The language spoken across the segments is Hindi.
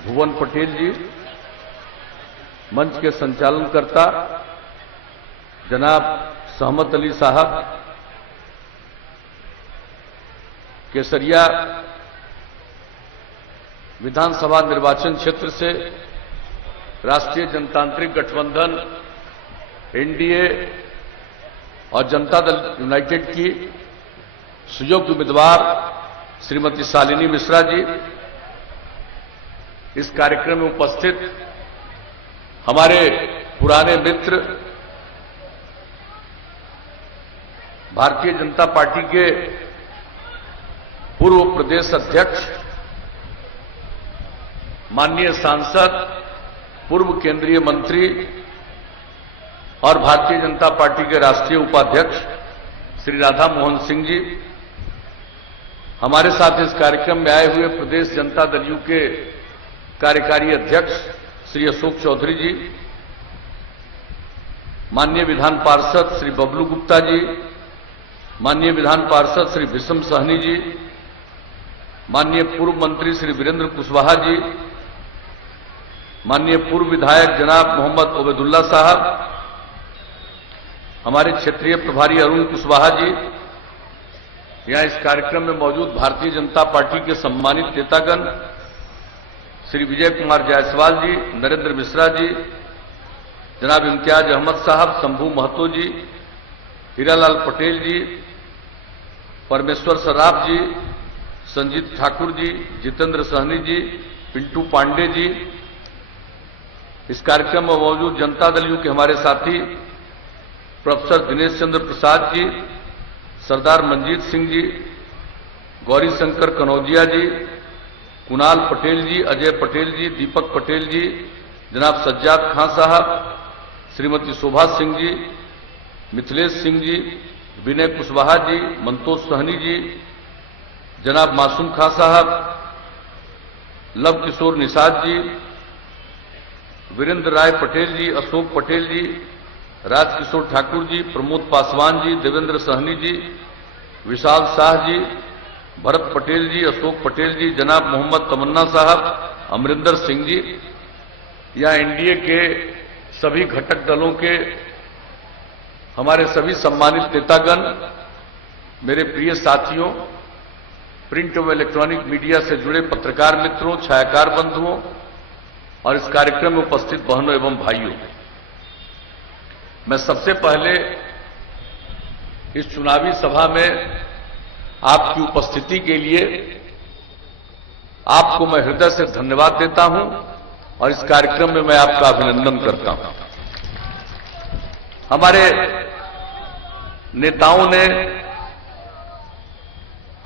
भुवन पटेल जी, मंच के संचालनकर्ता जनाब सहमत अली साहब, केसरिया विधानसभा निर्वाचन क्षेत्र से राष्ट्रीय जनतांत्रिक गठबंधन एनडीए और जनता दल यूनाइटेड की सुयोग्य उम्मीदवार श्रीमती शालिनी मिश्रा जी, इस कार्यक्रम में उपस्थित हमारे पुराने मित्र भारतीय जनता पार्टी के पूर्व प्रदेश अध्यक्ष, माननीय सांसद, पूर्व केंद्रीय मंत्री और भारतीय जनता पार्टी के राष्ट्रीय उपाध्यक्ष श्री राधा मोहन सिंह जी, हमारे साथ इस कार्यक्रम में आए हुए प्रदेश जनता दल यू के कार्यकारी अध्यक्ष श्री अशोक चौधरी जी, माननीय विधान पार्षद श्री बबलू गुप्ता जी, माननीय विधान पार्षद श्री विषम सहनी जी, माननीय पूर्व मंत्री श्री वीरेंद्र कुशवाहा जी, माननीय पूर्व विधायक जनाब मोहम्मद ओबेदुल्ला साहब, हमारे क्षेत्रीय प्रभारी अरुण कुशवाहा जी, यहां इस कार्यक्रम में मौजूद भारतीय जनता पार्टी के सम्मानित नेतागण श्री विजय कुमार जायसवाल जी, नरेंद्र मिश्रा जी, जनाब इम्तियाज अहमद साहब, शंभू महतो जी, हीरालाल पटेल जी, परमेश्वर सराफ जी, संजीत ठाकुर जी, जितेंद्र सहनी जी, पिंटू पांडे जी, इस कार्यक्रम में मौजूद जनता दल यू के हमारे साथी प्रोफेसर दिनेश चंद्र प्रसाद जी, सरदार मंजीत सिंह जी, गौरी शंकर कनौजिया जी, कुणाल पटेल जी, अजय पटेल जी, दीपक पटेल जी, जनाब सज्जाद खां साहब, श्रीमती शोभा सिंह जी, मिथिलेश सिंह जी, विनय कुशवाहा जी, मंतोष सहनी जी, जनाब मासूम खां साहब, लव किशोर निषाद जी, वीरेंद्र राय पटेल जी, अशोक पटेल जी, राजकिशोर ठाकुर जी, प्रमोद पासवान जी, देवेंद्र सहनी जी, विशाल शाह जी, भरत पटेल जी, अशोक पटेल जी, जनाब मोहम्मद तमन्ना साहब, अमरिंदर सिंह जी, या एनडीए के सभी घटक दलों के हमारे सभी सम्मानित नेतागण, मेरे प्रिय साथियों, प्रिंट एवं इलेक्ट्रॉनिक मीडिया से जुड़े पत्रकार मित्रों, छायाकार बंधुओं और इस कार्यक्रम में उपस्थित बहनों एवं भाइयों, मैं सबसे पहले इस चुनावी सभा में आपकी उपस्थिति के लिए आपको मैं हृदय से धन्यवाद देता हूं और इस कार्यक्रम में मैं आपका अभिनंदन करता हूं। हमारे नेताओं ने,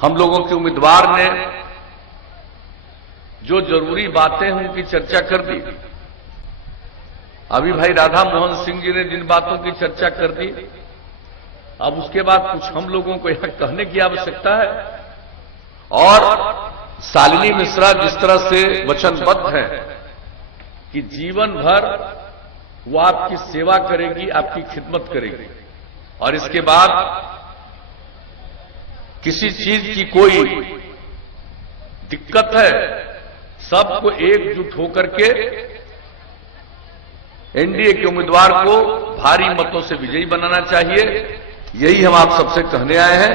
हम लोगों के उम्मीदवार ने जो जरूरी बातें हैं उनकी चर्चा कर दी। अभी भाई राधा मोहन सिंह जी ने जिन बातों की चर्चा कर दी, अब उसके बाद कुछ हम लोगों को यह कहने की आवश्यकता है। और शालिनी मिश्रा जिस तरह से वचनबद्ध है कि जीवन भर वो आपकी सेवा करेगी, आपकी खिदमत करेगी और इसके बाद किसी चीज की कोई दिक्कत है, सबको एकजुट होकर के एनडीए के उम्मीदवार को भारी मतों से विजयी बनाना चाहिए। यही हम आप सबसे कहने आए हैं।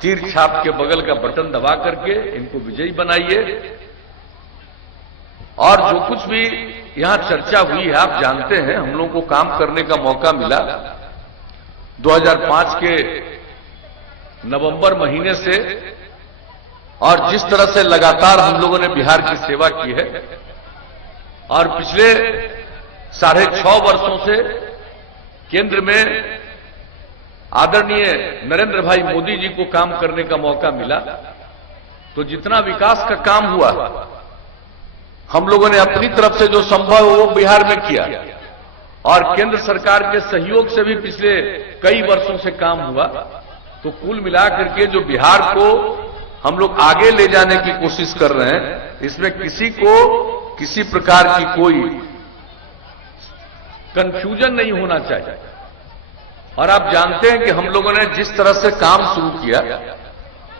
तीर छाप के बगल का बटन दबा करके इनको विजयी बनाइए। और जो कुछ भी यहां चर्चा हुई है, आप जानते हैं हम लोगों को काम करने का मौका मिला 2005 के नवंबर महीने से, और जिस तरह से लगातार हम लोगों ने बिहार की सेवा की है और पिछले 6.5 वर्षों से केंद्र में आदरणीय नरेंद्र भाई मोदी जी को काम करने का मौका मिला, तो जितना विकास का काम हुआ हम लोगों ने अपनी तरफ से जो संभव वो बिहार में किया और केंद्र सरकार के सहयोग से भी पिछले कई वर्षों से काम हुआ। तो कुल मिलाकर के जो बिहार को हम लोग आगे ले जाने की कोशिश कर रहे हैं, इसमें किसी को किसी प्रकार की कोई कंफ्यूजन नहीं होना चाहिए। और आप जानते हैं कि हम लोगों ने जिस तरह से काम शुरू किया,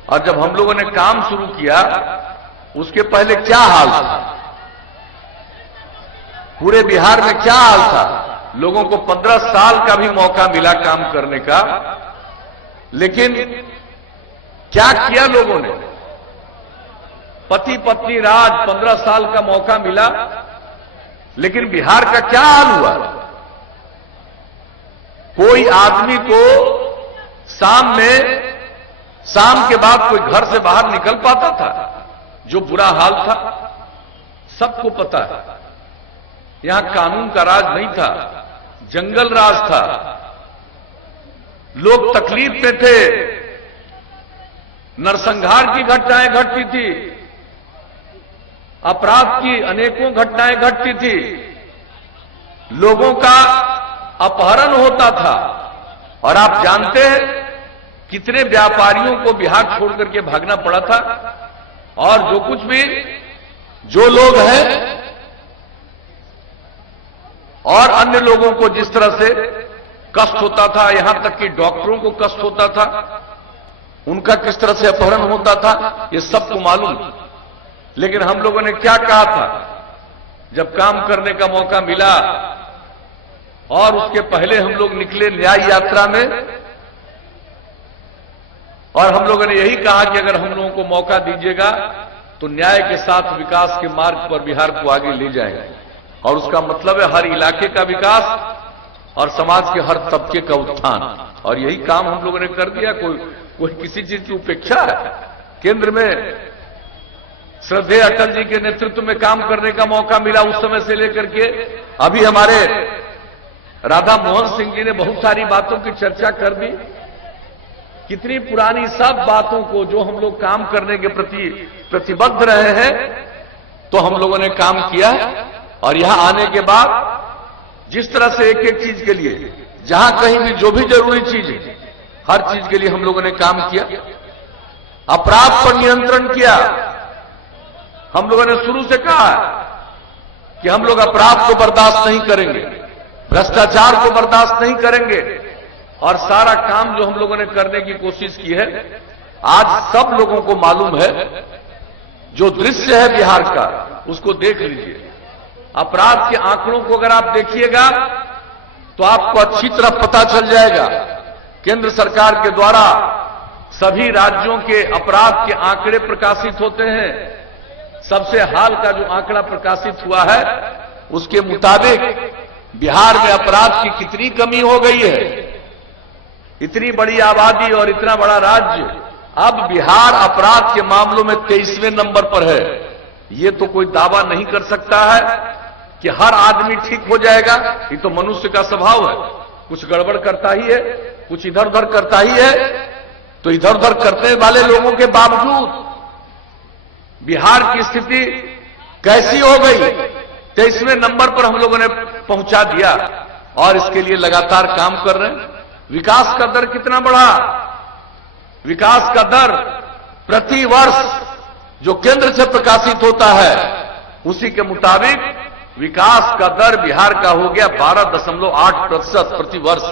और जब हम लोगों ने काम शुरू किया उसके पहले क्या हाल था, पूरे बिहार में क्या हाल था। लोगों को 15 साल का भी मौका मिला काम करने का, लेकिन क्या किया लोगों ने। पति पत्नी राज 15 साल का मौका मिला, लेकिन बिहार का क्या हाल हुआ। कोई आदमी को शाम के बाद कोई घर से बाहर निकल पाता था। जो बुरा हाल था सबको पता है। यहां कानून का राज नहीं था, जंगल राज था। लोग तकलीफ में थे, नरसंहार की घटनाएं घटती थी, अपराध की अनेकों घटनाएं घटती थी, लोगों का अपहरण होता था। और आप जानते हैं कितने व्यापारियों को बिहार छोड़ करके भागना पड़ा था। और जो कुछ भी जो लोग हैं और अन्य लोगों को जिस तरह से कष्ट होता था, यहां तक कि डॉक्टरों को कष्ट होता था, उनका किस तरह से अपहरण होता था, ये सबको मालूम। लेकिन हम लोगों ने क्या कहा था जब काम करने का मौका मिला और उसके पहले हम लोग निकले न्याय यात्रा में, और हम लोगों ने यही कहा कि अगर हम लोगों को मौका दीजिएगा तो न्याय के साथ विकास के मार्ग पर बिहार को आगे ले जाएंगे। और उसका मतलब है हर इलाके का विकास और समाज के हर तबके का उत्थान। और यही काम हम लोगों ने कर दिया। कोई किसी चीज की उपेक्षा है। केंद्र में श्रद्धेय अटल जी के नेतृत्व में काम करने का मौका मिला। उस समय से लेकर के अभी हमारे राधा मोहन सिंह जी ने बहुत सारी बातों की चर्चा कर दी। कितनी पुरानी सब बातों को जो हम लोग काम करने के प्रति प्रतिबद्ध रहे हैं, तो हम लोगों ने काम किया। और यहां आने के बाद जिस तरह से एक एक चीज के लिए, जहां कहीं भी जो भी जरूरी चीज है, हर चीज के लिए हम लोगों ने काम किया। अपराध पर नियंत्रण किया। हम लोगों ने शुरू से कहा कि हम लोग अपराध को बर्दाश्त नहीं करेंगे, भ्रष्टाचार को बर्दाश्त नहीं करेंगे। और सारा काम जो हम लोगों ने करने की कोशिश की है, आज सब लोगों को मालूम है। जो दृश्य है बिहार का, उसको देख लीजिए। अपराध के आंकड़ों को अगर आप देखिएगा तो आपको अच्छी तरह पता चल जाएगा। केंद्र सरकार के द्वारा सभी राज्यों के अपराध के आंकड़े प्रकाशित होते हैं। सबसे हाल का जो आंकड़ा प्रकाशित हुआ है, उसके मुताबिक बिहार में अपराध की कितनी कमी हो गई है। इतनी बड़ी आबादी और इतना बड़ा राज्य, अब बिहार अपराध के मामलों में 23वें नंबर पर है। ये तो कोई दावा नहीं कर सकता है कि हर आदमी ठीक हो जाएगा। ये तो मनुष्य का स्वभाव है, कुछ गड़बड़ करता ही है, कुछ इधर उधर करता ही है। तो इधर उधर करने वाले लोगों के बावजूद बिहार की स्थिति कैसी हो गई, 23वें नंबर पर हम लोगों ने पहुंचा दिया। और इसके लिए लगातार काम कर रहे हैं। विकास का दर कितना बढ़ा। विकास का दर प्रति वर्ष जो केंद्र से प्रकाशित होता है, उसी के मुताबिक विकास का दर बिहार का हो गया 12.8% प्रति वर्ष।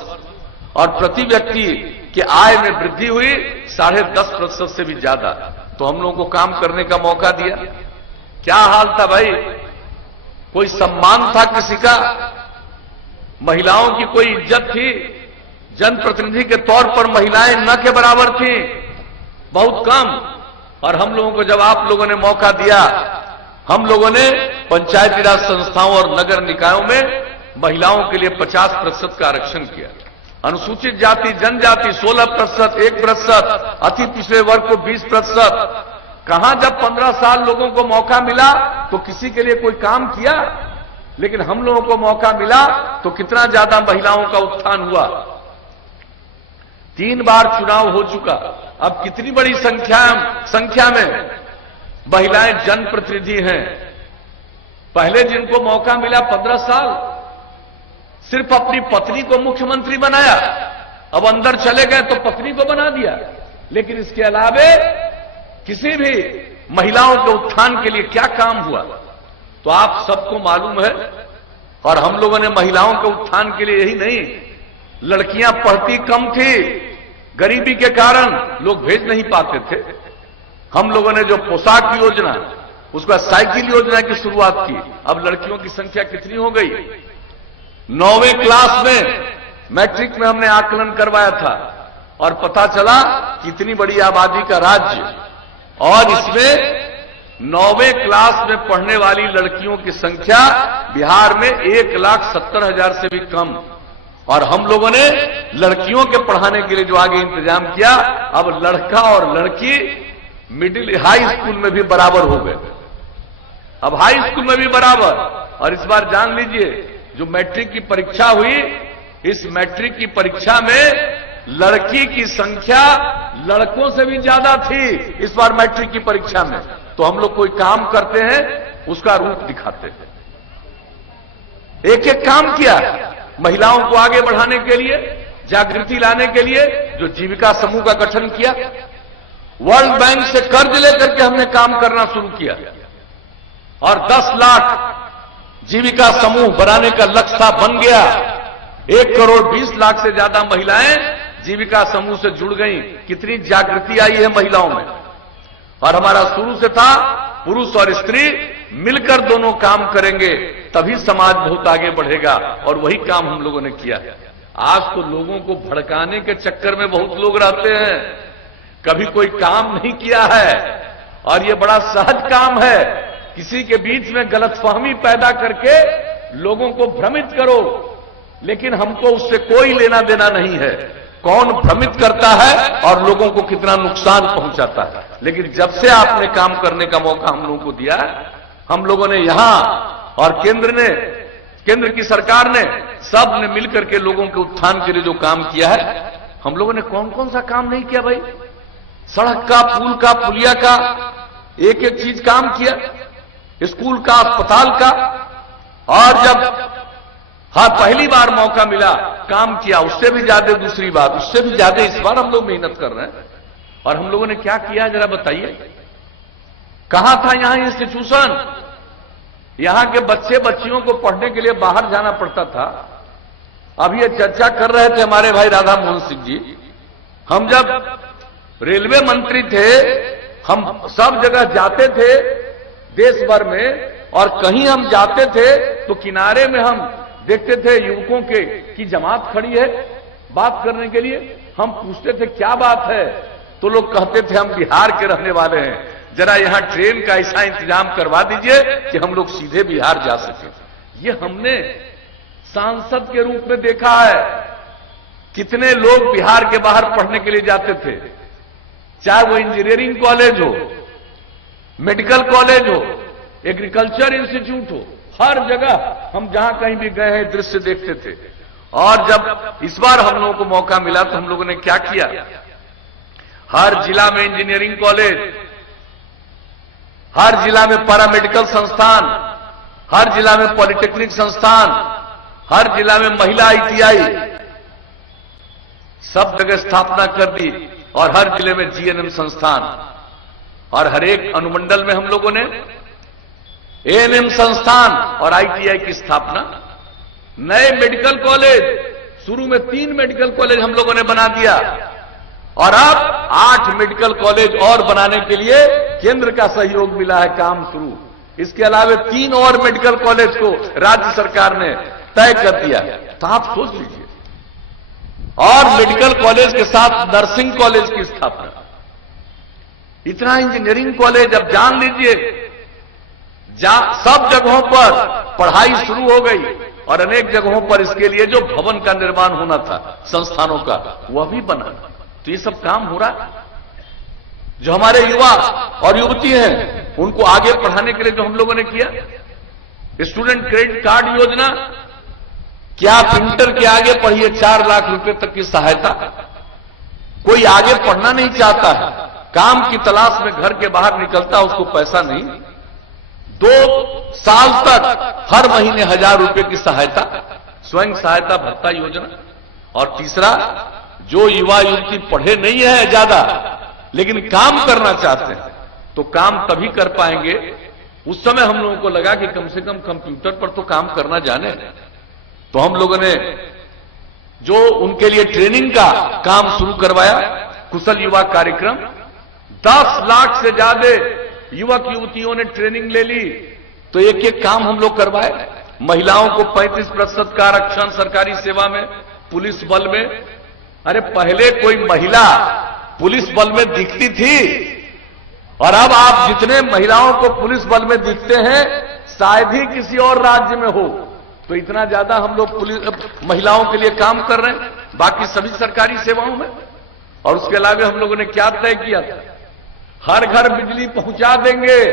और प्रति व्यक्ति के आय में वृद्धि हुई 10.5% से भी ज्यादा। तो हम लोगों को काम करने का मौका दिया। क्या हाल था भाई, कोई सम्मान था किसी का, महिलाओं की कोई इज्जत थी। जनप्रतिनिधि के तौर पर महिलाएं न के बराबर थी, बहुत कम। और हम लोगों को जब आप लोगों ने मौका दिया, हम लोगों ने पंचायती राज संस्थाओं और नगर निकायों में महिलाओं के लिए 50% का आरक्षण किया। अनुसूचित जाति जनजाति 16%, 1%, अति पिछड़े वर्ग को 20%। कहां जब 15 साल लोगों को मौका मिला तो किसी के लिए कोई काम किया। लेकिन हम लोगों को मौका मिला तो कितना ज्यादा महिलाओं का उत्थान हुआ। 3 बार चुनाव हो चुका। अब कितनी बड़ी संख्या में महिलाएं जनप्रतिनिधि हैं। पहले जिनको मौका मिला 15 साल, सिर्फ अपनी पत्नी को मुख्यमंत्री बनाया। अब अंदर चले गए तो पत्नी को बना दिया। लेकिन इसके अलावे किसी भी महिलाओं के उत्थान के लिए क्या काम हुआ, तो आप सबको मालूम है। और हम लोगों ने महिलाओं के उत्थान के लिए यही नहीं, लड़कियां पढ़ती कम थी, गरीबी के कारण लोग भेज नहीं पाते थे। हम लोगों ने जो पोशाक योजना, उसके बाद साइकिल योजना की शुरुआत की। अब लड़कियों की संख्या कितनी हो गई? 9वीं क्लास में, मैट्रिक में हमने आकलन करवाया था और पता चला कितनी बड़ी आबादी का राज्य, और इसमें 9वीं क्लास में पढ़ने वाली लड़कियों की संख्या बिहार में 1,70,000 से भी कम। और हम लोगों ने लड़कियों के पढ़ाने के लिए जो आगे इंतजाम किया, अब लड़का और लड़की मिडिल हाई स्कूल में भी बराबर हो गए, अब हाई स्कूल में भी बराबर। और इस बार जान लीजिए, जो मैट्रिक की परीक्षा हुई, इस मैट्रिक की परीक्षा में लड़की की संख्या लड़कों से भी ज्यादा थी इस बार मैट्रिक की परीक्षा में। तो हम लोग कोई काम करते हैं, उसका रूप दिखाते हैं। एक एक काम किया महिलाओं को आगे बढ़ाने के लिए, जागृति लाने के लिए, जो जीविका समूह का गठन किया, वर्ल्ड बैंक से कर्ज लेकर के हमने काम करना शुरू किया और 10 लाख जीविका समूह बनाने का लक्ष्य था, बन गया। 1,20,00,000 से ज्यादा महिलाएं जीविका समूह से जुड़ गई। कितनी जागृति आई है महिलाओं में। और हमारा शुरू से था, पुरुष और स्त्री मिलकर दोनों काम करेंगे तभी समाज बहुत आगे बढ़ेगा, और वही काम हम लोगों ने किया। आज तो लोगों को भड़काने के चक्कर में बहुत लोग रहते हैं, कभी कोई काम नहीं किया है, और ये बड़ा सहज काम है। किसी के बीच में गलतफहमी पैदा करके लोगों को भ्रमित करो, लेकिन हमको उससे कोई लेना देना नहीं है, कौन भ्रमित करता है और लोगों को कितना नुकसान पहुंचाता है। लेकिन जब से आपने काम करने का मौका हम लोगों को दिया, हम लोगों ने यहां और केंद्र की सरकार ने, सब ने मिलकर के लोगों के उत्थान के लिए जो काम किया है, हम लोगों ने कौन कौन सा काम नहीं किया भाई? सड़क का, पुल का, पुलिया का, एक एक चीज काम किया, स्कूल का, अस्पताल का। और जब पहली बार मौका मिला, काम किया। उससे भी ज्यादा, दूसरी बात, उससे भी ज्यादा इस बार हम लोग मेहनत कर रहे हैं। और हम लोगों ने क्या किया जरा बताइए? कहां था यहां इंस्टीट्यूशन? यहां के बच्चे बच्चियों को पढ़ने के लिए बाहर जाना पड़ता था। अब ये चर्चा कर रहे थे हमारे भाई राधा मोहन सिंह जी, हम जब रेलवे मंत्री थे, हम सब जगह जाते थे देश भर में, और कहीं हम जाते थे तो किनारे में हम देखते थे युवकों की जमात खड़ी है बात करने के लिए। हम पूछते थे क्या बात है, तो लोग कहते थे हम बिहार के रहने वाले हैं, जरा यहां ट्रेन का ऐसा इंतजाम करवा दीजिए कि हम लोग सीधे बिहार जा सके। ये हमने सांसद के रूप में देखा है। कितने लोग बिहार के बाहर पढ़ने के लिए जाते थे, चाहे वो इंजीनियरिंग कॉलेज हो, मेडिकल कॉलेज हो, एग्रीकल्चर इंस्टीट्यूट हो, हर जगह हम जहां कहीं भी गए हैं दृश्य देखते थे। और जब इस बार हम लोगों को मौका मिला तो हम लोगों ने क्या किया, हर जिला में इंजीनियरिंग कॉलेज, हर जिला में पैरामेडिकल संस्थान, हर जिला में पॉलिटेक्निक संस्थान, हर जिला में महिला ITI, सब जगह स्थापना कर दी। और हर जिले में GNM संस्थान, और हर एक अनुमंडल में हम लोगों ने ANM संस्थान और ITI की स्थापना। नए मेडिकल कॉलेज, शुरू में 3 मेडिकल कॉलेज हम लोगों ने बना दिया, और अब 8 मेडिकल कॉलेज और बनाने के लिए केंद्र का सहयोग मिला है, काम शुरू। इसके अलावा 3 और मेडिकल कॉलेज को राज्य सरकार ने तय कर दिया। तो आप सोच लीजिए, और मेडिकल कॉलेज के साथ नर्सिंग कॉलेज की स्थापना, इतना इंजीनियरिंग कॉलेज। अब जान लीजिए, सब जगहों पर पढ़ाई शुरू हो गई, और अनेक जगहों पर इसके लिए जो भवन का निर्माण होना था संस्थानों का, वह भी बना। तो ये सब काम हो रहा। जो हमारे युवा और युवती हैं, उनको आगे पढ़ाने के लिए जो हम लोगों ने किया, स्टूडेंट क्रेडिट कार्ड योजना, क्या आप इंटर के आगे पढ़िए 4 लाख रुपए तक की सहायता। कोई आगे पढ़ना नहीं चाहता है, काम की तलाश में घर के बाहर निकलता, उसको पैसा नहीं। 2 साल तक हर महीने 1,000 रुपए की सहायता, स्वयं सहायता भत्ता योजना। और तीसरा, जो युवा युवती पढ़े नहीं है ज्यादा लेकिन काम करना चाहते हैं, तो काम तभी कर पाएंगे। उस समय हम लोगों को लगा कि कम से कम कंप्यूटर पर तो काम करना जाने, तो हम लोगों ने जो उनके लिए ट्रेनिंग का काम शुरू करवाया, कुशल युवा कार्यक्रम। 10 लाख से ज्यादा युवक युवतियों ने ट्रेनिंग ले ली, तो एक एक काम हम लोग करवाए। महिलाओं को 35% का आरक्षण सरकारी सेवा में, पुलिस बल में। अरे पहले कोई महिला पुलिस बल में दिखती थी, और अब आप जितने महिलाओं को पुलिस बल में दिखते हैं शायद ही किसी और राज्य में हो। तो इतना ज्यादा हम लोग पुलिस महिलाओं के लिए काम कर रहे हैं, बाकी सभी सरकारी सेवाओं में। और उसके अलावा हम लोगों ने क्या तय किया था, हर घर बिजली पहुंचा देंगे।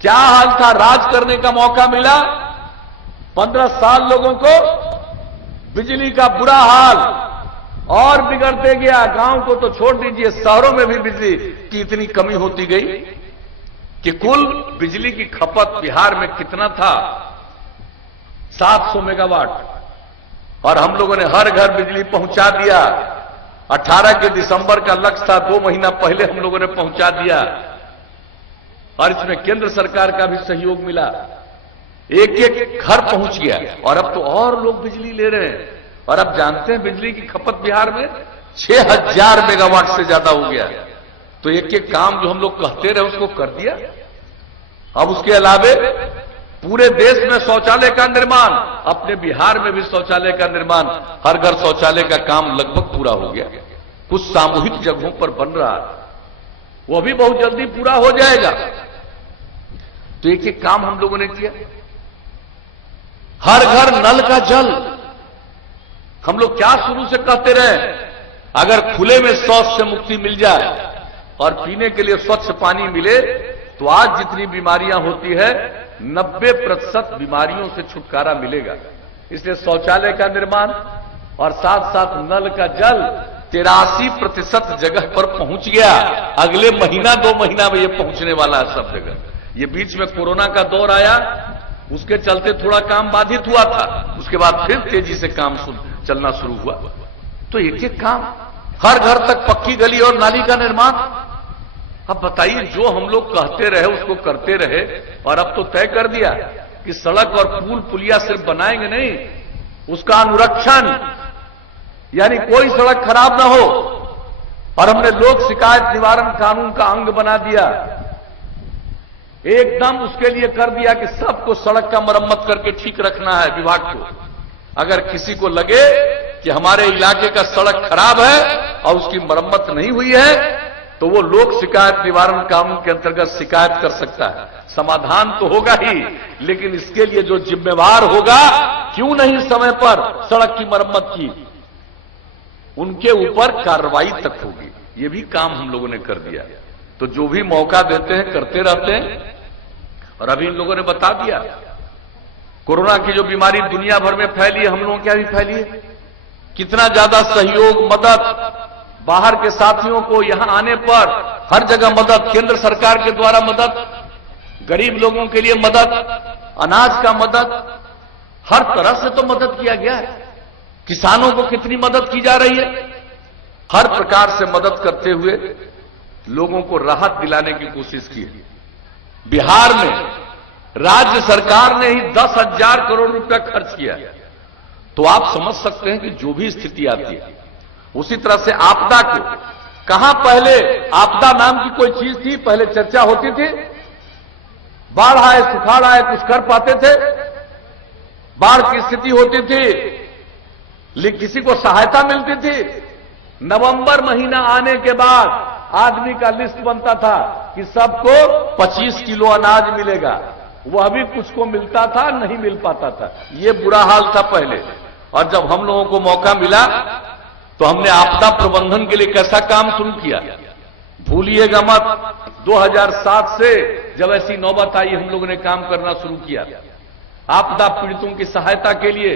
क्या हाल था, राज करने का मौका मिला, 15 साल लोगों को बिजली का बुरा हाल और बिगड़ते गया। गांव को तो छोड़ दीजिए, शहरों में भी बिजली की इतनी कमी होती गई कि कुल बिजली की खपत बिहार में कितना था, 700 मेगावाट, और हम लोगों ने हर घर बिजली पहुंचा दिया। 18 के दिसंबर का लक्ष्य था, 2 महीना पहले हम लोगों ने पहुंचा दिया, और इसमें केंद्र सरकार का भी सहयोग मिला। एक एक घर पहुंच गया, और अब तो और लोग बिजली ले रहे हैं। और अब जानते हैं बिजली की खपत बिहार में 6000 मेगावाट से ज्यादा हो गया। तो एक एक काम जो हम लोग कहते रहे उसको कर दिया। अब उसके अलावे पूरे देश में शौचालय का निर्माण, अपने बिहार में भी शौचालय का निर्माण, हर घर शौचालय का काम लगभग पूरा हो गया। कुछ सामूहिक जगहों पर बन रहा, वो भी बहुत जल्दी पूरा हो जाएगा। तो एक एक काम हम लोगों ने किया। हर घर नल का जल, हम लोग क्या शुरू से कहते रहे, अगर खुले में शौच से मुक्ति मिल जाए और पीने के लिए स्वच्छ पानी मिले तो आज जितनी बीमारियां होती है 90% बीमारियों से छुटकारा मिलेगा। इसलिए शौचालय का निर्माण और साथ साथ नल का जल 83% जगह पर पहुंच गया। अगले महीना 2 महीना में यह पहुंचने वाला है सब जगह। ये बीच में कोरोना का दौर आया, उसके चलते थोड़ा काम बाधित हुआ था, उसके बाद फिर तेजी से काम चलना शुरू हुआ। तो एक एक काम, हर घर तक पक्की गली और नाली का निर्माण। अब बताइए, जो हम लोग कहते रहे उसको करते रहे, और अब तो तय कर दिया कि सड़क और पुल पुलिया सिर्फ बनाएंगे नहीं, उसका अनुरक्षण, यानी कोई सड़क खराब ना हो। और हमने लोक शिकायत निवारण कानून का अंग बना दिया, एकदम उसके लिए कर दिया कि सबको सड़क का मरम्मत करके ठीक रखना है विभाग को। अगर किसी को लगे कि हमारे इलाके का सड़क खराब है और उसकी मरम्मत नहीं हुई है, तो वो लोक शिकायत निवारण कानून के अंतर्गत शिकायत कर सकता है। समाधान तो होगा ही, लेकिन इसके लिए जो जिम्मेवार होगा, क्यों नहीं समय पर सड़क की मरम्मत की, उनके ऊपर कार्रवाई तक होगी। ये भी काम हम लोगों ने कर दिया। तो जो भी मौका देते हैं करते रहते हैं। और अभी इन लोगों ने बता दिया, कोरोना की जो बीमारी दुनिया भर में फैली है, हम लोगों क्या भी फैली है, कितना ज्यादा सहयोग, मदद, बाहर के साथियों को यहां आने पर हर जगह मदद, केंद्र सरकार के द्वारा मदद, गरीब लोगों के लिए मदद, अनाज का मदद, हर तरह से तो मदद किया गया है। किसानों को कितनी मदद की जा रही है, हर प्रकार से मदद करते हुए लोगों को राहत दिलाने की कोशिश की है। बिहार में राज्य सरकार ने ही 10,000 करोड़ रुपया खर्च किया। तो आप समझ सकते हैं कि जो भी स्थिति आती है, उसी तरह से आपदा को, कहां पहले आपदा नाम की कोई चीज थी, पहले चर्चा होती थी, बाढ़ आए, सुखाड़ आए, कुछ कर पाते थे, बाढ़ की स्थिति होती थी, लेकिन किसी को सहायता मिलती थी। नवंबर महीना आने के बाद आदमी का लिस्ट बनता था कि सबको 25 किलो अनाज मिलेगा, वह भी कुछ को मिलता था, नहीं मिल पाता था। यह बुरा हाल था पहले। और जब हम लोगों को मौका मिला तो हमने आपदा प्रबंधन के लिए कैसा काम शुरू किया, भूलिएगा मत। 2007 से जब ऐसी नौबत आई, हम लोगों ने काम करना शुरू किया आपदा पीड़ितों की सहायता के लिए।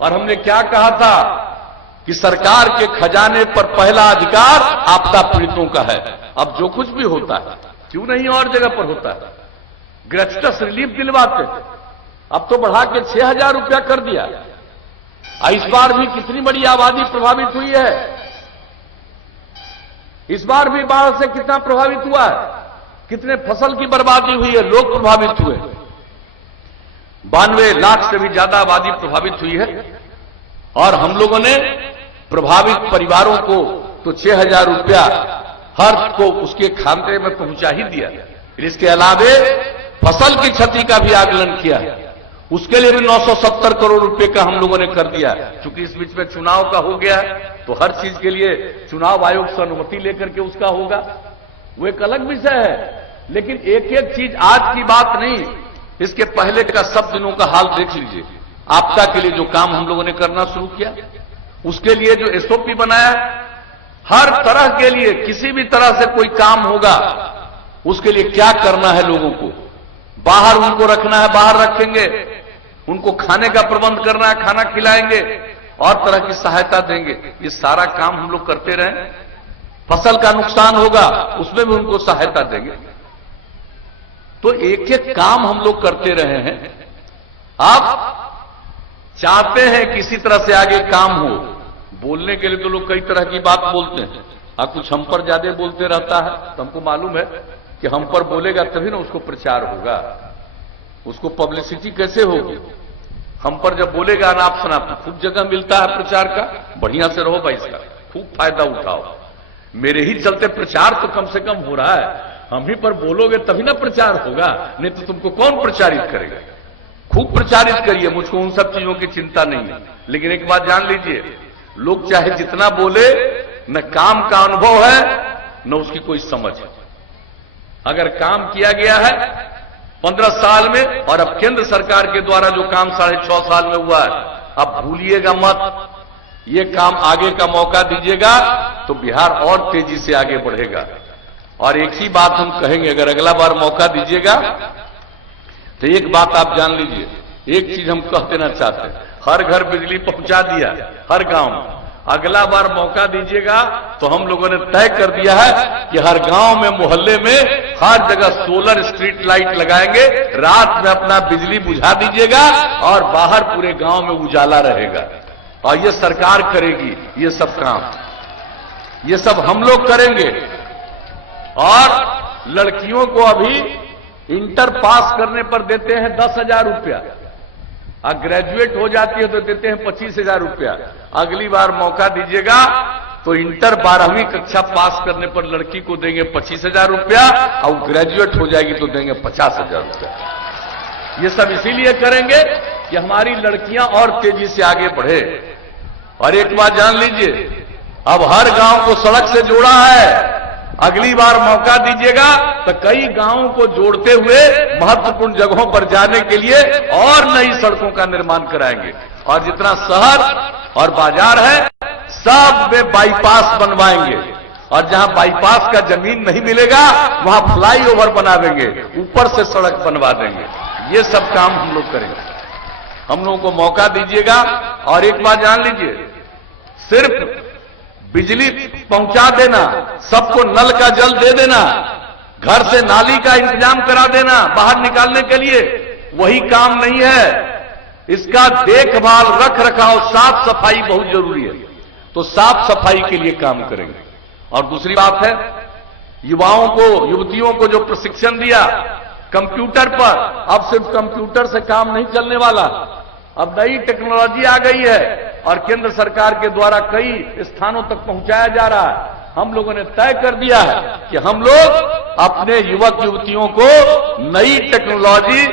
और हमने क्या कहा था कि सरकार के खजाने पर पहला अधिकार आपदा पीड़ितों का है। अब जो कुछ भी होता है, क्यों नहीं और जगह पर होता है, ग्रेच्युटस रिलीफ दिलवाते, अब तो बढ़ा के 6,000 रुपया कर दिया। इस बार भी कितनी बड़ी आबादी प्रभावित हुई है, इस बार भी बाढ़ से कितना प्रभावित हुआ है, कितने फसल की बर्बादी हुई है, लोग प्रभावित हुए। 92 लाख से भी ज्यादा आबादी प्रभावित हुई है। और हम लोगों ने प्रभावित परिवारों को तो 6,000 रुपया हर को उसके खाते में पहुंचा ही दिया। इसके अलावे फसल की क्षति का भी आकलन किया है, उसके लिए भी 970 करोड़ रुपए का हम लोगों ने कर दिया। क्योंकि इस बीच में चुनाव का हो गया है, तो हर चीज के लिए चुनाव आयोग से अनुमति लेकर के उसका होगा, वो एक अलग विषय है। लेकिन एक एक चीज आज की बात नहीं, इसके पहले का सब दिनों का हाल देख लीजिए। आपदा के लिए जो काम हम लोगों ने करना शुरू किया, उसके लिए जो एसओपी बनाया, हर तरह के लिए किसी भी तरह से कोई काम होगा उसके लिए क्या करना है, लोगों को बाहर उनको रखना है बाहर रखेंगे, उनको खाने का प्रबंध करना है खाना खिलाएंगे और तरह की सहायता देंगे। ये सारा काम हम लोग करते रहे। फसल का नुकसान होगा उसमें भी उनको सहायता देंगे। तो एक एक काम हम लोग करते रहे हैं। आप चाहते हैं किसी तरह से आगे काम हो, बोलने के लिए तो लोग कई तरह की बात बोलते हैं। कुछ हम पर ज्यादा बोलते रहता है, तो हमको मालूम है कि हम पर बोलेगा तभी ना उसको प्रचार होगा, उसको पब्लिसिटी कैसे होगी। हम पर जब बोलेगा ना आप सुना, खूब जगह मिलता है प्रचार का, बढ़िया से रहो भाई, इसका खूब फायदा उठाओ। मेरे ही चलते प्रचार तो कम से कम हो रहा है, हम ही पर बोलोगे तभी ना प्रचार होगा, नहीं तो तुमको कौन प्रचारित करेगा। खूब प्रचारित करिए, मुझको उन सब चीजों की चिंता नहीं है। लेकिन एक बात जान लीजिए, लोग चाहे जितना बोले, न काम का अनुभव है न उसकी कोई समझ है। अगर काम किया गया है 15 साल में, और अब केंद्र सरकार के द्वारा जो काम 6.5 साल में हुआ है, अब भूलिएगा मत। ये काम आगे का मौका दीजिएगा तो बिहार और तेजी से आगे बढ़ेगा। और एक ही बात हम कहेंगे, अगर अगला बार मौका दीजिएगा तो एक बात आप जान लीजिए, एक चीज हम कह देना चाहते हैं, हर घर बिजली पहुंचा दिया, हर गांव में। अगला बार मौका दीजिएगा तो हम लोगों ने तय कर दिया है कि हर गांव में, मोहल्ले में, हर जगह सोलर स्ट्रीट लाइट लगाएंगे। रात में अपना बिजली बुझा दीजिएगा और बाहर पूरे गांव में उजाला रहेगा। और ये सरकार करेगी, ये सब काम, ये सब हम लोग करेंगे। और लड़कियों को अभी इंटर पास करने पर देते हैं 10,000 रुपया, और ग्रेजुएट हो जाती है तो देते हैं 25,000 रुपया। अगली बार मौका दीजिएगा तो इंटर 12वीं कक्षा पास करने पर लड़की को देंगे 25,000 रुपया, और ग्रेजुएट हो जाएगी तो देंगे 50,000 रुपया। ये सब इसीलिए करेंगे कि हमारी लड़कियां और तेजी से आगे बढ़े। और एक बात जान लीजिए, अब हर गांव को सड़क से जोड़ा है। अगली बार मौका दीजिएगा तो कई गांवों को जोड़ते हुए महत्वपूर्ण जगहों पर जाने के लिए और नई सड़कों का निर्माण कराएंगे। और जितना शहर और बाजार है सब में बाईपास बनवाएंगे। और जहां बाईपास का जमीन नहीं मिलेगा वहां फ्लाईओवर बना देंगे, ऊपर से सड़क बनवा देंगे। ये सब काम हम लोग करेंगे। हम लोगों को मौका दीजिएगा। और एक बात जान लीजिए, सिर्फ बिजली पहुंचा देना, सबको नल का जल दे देना, घर से नाली का इंतजाम करा देना बाहर निकालने के लिए, वही काम नहीं है। इसका देखभाल, रख रखाव, साफ सफाई बहुत जरूरी है। तो साफ सफाई के लिए काम करेंगे। और दूसरी बात है, युवाओं को, युवतियों को जो प्रशिक्षण दिया कंप्यूटर पर, अब सिर्फ कंप्यूटर से काम नहीं चलने वाला, अब नई टेक्नोलॉजी आ गई है और केंद्र सरकार के द्वारा कई स्थानों तक पहुंचाया जा रहा है। हम लोगों ने तय कर दिया है कि हम लोग अपने युवक युवतियों को नई टेक्नोलॉजी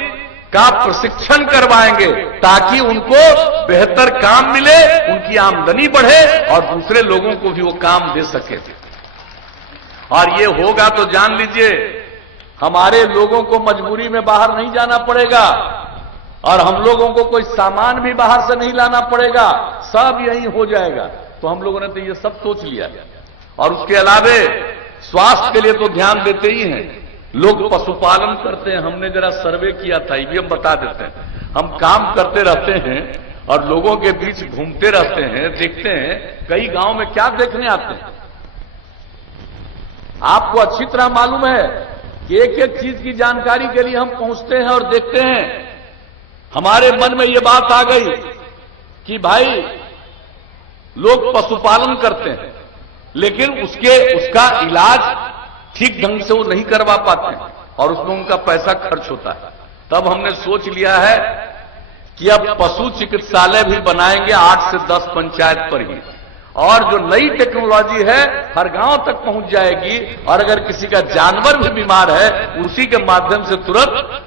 का प्रशिक्षण करवाएंगे ताकि उनको बेहतर काम मिले, उनकी आमदनी बढ़े और दूसरे लोगों को भी वो काम दे सके। और ये होगा तो जान लीजिए, हमारे लोगों को मजबूरी में बाहर नहीं जाना पड़ेगा और हम लोगों को कोई सामान भी बाहर से नहीं लाना पड़ेगा, सब यही हो जाएगा। तो हम लोगों ने तो ये सब सोच लिया। और उसके अलावे स्वास्थ्य के लिए तो ध्यान देते ही हैं। लोग पशुपालन करते हैं, हमने जरा सर्वे किया था, ये भी हम बता देते हैं। हम काम करते रहते हैं और लोगों के बीच घूमते रहते हैं, देखते हैं कई गांव में क्या देखने आते हैं। आपको अच्छी तरह मालूम है कि एक एक चीज की जानकारी के लिए हम पहुंचते हैं और देखते हैं। हमारे मन में ये बात आ गई कि भाई लोग पशुपालन करते हैं लेकिन उसका इलाज ठीक ढंग से वो नहीं करवा पाते हैं और उसमें उनका पैसा खर्च होता है। तब हमने सोच लिया है कि अब पशु चिकित्सालय भी बनाएंगे 8 से 10 पंचायत पर ही, और जो नई टेक्नोलॉजी है हर गांव तक पहुंच जाएगी, और अगर किसी का जानवर भी बीमार है उसी के माध्यम से तुरंत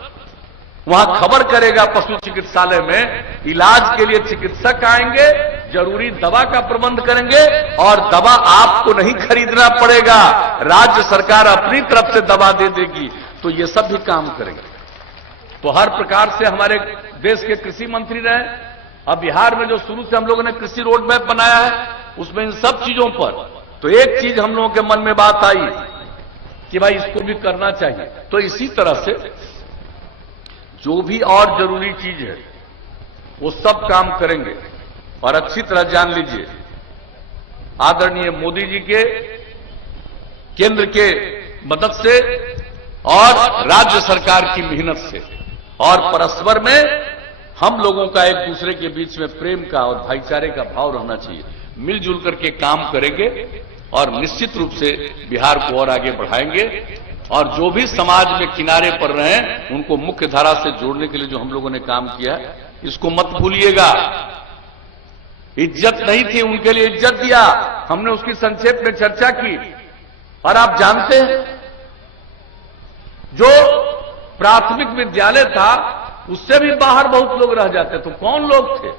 वहां खबर करेगा पशु चिकित्सालय में, इलाज के लिए चिकित्सक आएंगे, जरूरी दवा का प्रबंध करेंगे, और दवा आपको नहीं खरीदना पड़ेगा, राज्य सरकार अपनी तरफ से दवा दे देगी। तो ये सब भी काम करेंगे। तो हर प्रकार से हमारे देश के कृषि मंत्री रहे, अब बिहार में जो शुरू से हम लोगों ने कृषि रोड मैप बनाया है उसमें इन सब चीजों पर, तो एक चीज हम लोगों के मन में बात आई कि भाई इसको भी करना चाहिए। तो इसी तरह से जो भी और जरूरी चीज है वो सब काम करेंगे। और अच्छी तरह जान लीजिए, आदरणीय मोदी जी के केंद्र के मदद से और राज्य सरकार की मेहनत से और परस्पर में हम लोगों का एक दूसरे के बीच में प्रेम का और भाईचारे का भाव रहना चाहिए। मिलजुल करके काम करेंगे और निश्चित रूप से बिहार को और आगे बढ़ाएंगे। और जो भी समाज में किनारे पर रहे उनको मुख्य धारा से जोड़ने के लिए जो हम लोगों ने काम किया है, इसको मत भूलिएगा। इज्जत नहीं थी, उनके लिए इज्जत दिया, हमने उसकी संक्षेप में चर्चा की। और आप जानते हैं जो प्राथमिक विद्यालय था उससे भी बाहर बहुत लोग रह जाते, तो कौन लोग थे?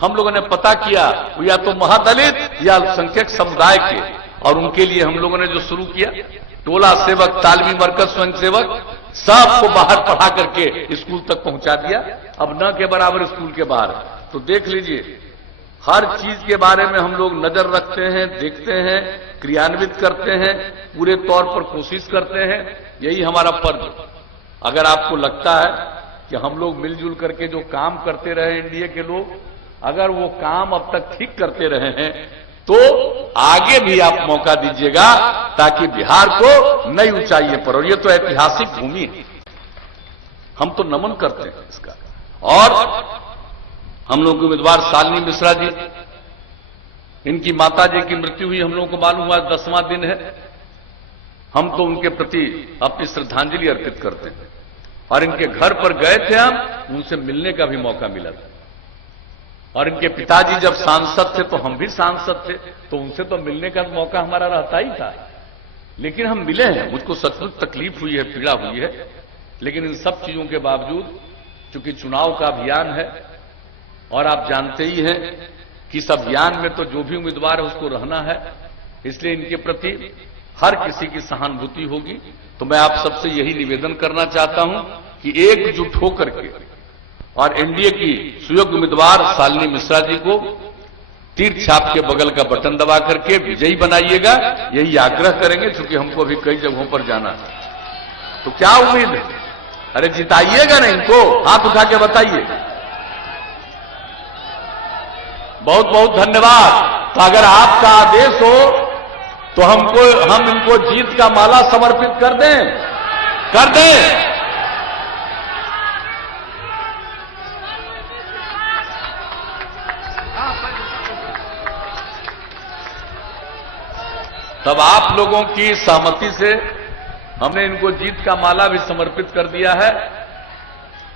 हम लोगों ने पता किया, या तो महादलित या अल्पसंख्यक समुदाय के, और उनके लिए हम लोगों ने जो शुरू किया, टोला सेवक, तालमी मरकज, स्वयं सेवक, सबको बाहर पढ़ा करके स्कूल तक पहुंचा दिया। अब न के बराबर स्कूल के बाहर। तो देख लीजिए, हर चीज के बारे में हम लोग नजर रखते हैं, देखते हैं, क्रियान्वित करते हैं, पूरे तौर पर कोशिश करते हैं। यही हमारा फर्ज। अगर आपको लगता है कि हम लोग मिलजुल करके जो काम करते रहे एनडीए के लोग, अगर वो काम अब तक ठीक करते रहे हैं तो आगे भी आप मौका दीजिएगा ताकि बिहार को नई ऊंचाइयों पर, और ये तो ऐतिहासिक भूमि है, हम तो नमन करते हैं इसका। और हम लोग के उम्मीदवार शालिनी मिश्रा जी, इनकी माता जी की मृत्यु हुई, हम लोगों को मालूम हुआ 10वां दिन है। हम तो उनके प्रति अपनी श्रद्धांजलि अर्पित करते हैं। और इनके घर पर गए थे हम, उनसे मिलने का भी मौका मिला था। और इनके पिताजी जब सांसद थे तो हम भी सांसद थे, तो उनसे तो मिलने का मौका हमारा रहता ही था। लेकिन हम मिले हैं, मुझको सचमुच तकलीफ हुई है, पीड़ा हुई है। लेकिन इन सब चीजों के बावजूद, चूंकि चुनाव का अभियान है और आप जानते ही हैं कि इस अभियान में तो जो भी उम्मीदवार है उसको रहना है, इसलिए इनके प्रति हर किसी की सहानुभूति होगी। तो मैं आप सबसे यही निवेदन करना चाहता हूं कि एकजुट होकर के और एनडीए की सुयोग्य उम्मीदवार शालिनी मिश्रा जी को तीर छाप के बगल का बटन दबा करके विजयी बनाइएगा, यही आग्रह करेंगे। चूंकि हमको अभी कई जगहों पर जाना है, तो क्या उम्मीद है? अरे जिताइएगा ना इनको, हाथ उठा के बताइए। बहुत बहुत धन्यवाद। तो अगर आपका आदेश हो तो हम इनको जीत का माला समर्पित कर दें, कर दें। तब आप लोगों की सहमति से हमने इनको जीत का माला भी समर्पित कर दिया है।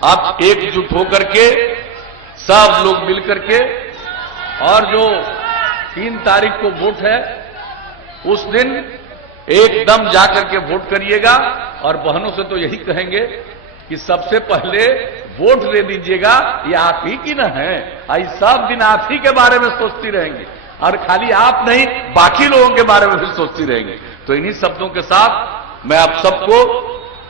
आप एकजुट होकर के सब लोग मिलकर के, और जो 3 तारीख को वोट है उस दिन एकदम जाकर के वोट करिएगा। और बहनों से तो यही कहेंगे कि सबसे पहले वोट दे दीजिएगा, ये आप ही की ना है, आई सब दिन आप ही के बारे में सोचती रहेंगे, और खाली आप नहीं बाकी लोगों के बारे में भी सोचती रहेंगे। तो इन्हीं शब्दों के साथ मैं आप सबको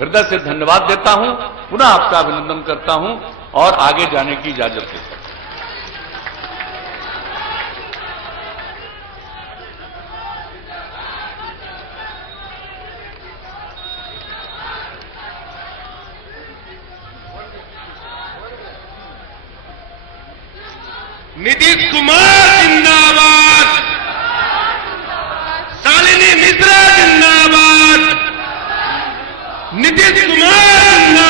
हृदय से धन्यवाद देता हूं, पुनः आपका अभिनंदन करता हूं और आगे जाने की इजाजत देता हूं। नीतीश कुमार जिंदाबाद, शालिनी मिश्रा जिंदाबाद, नीतीश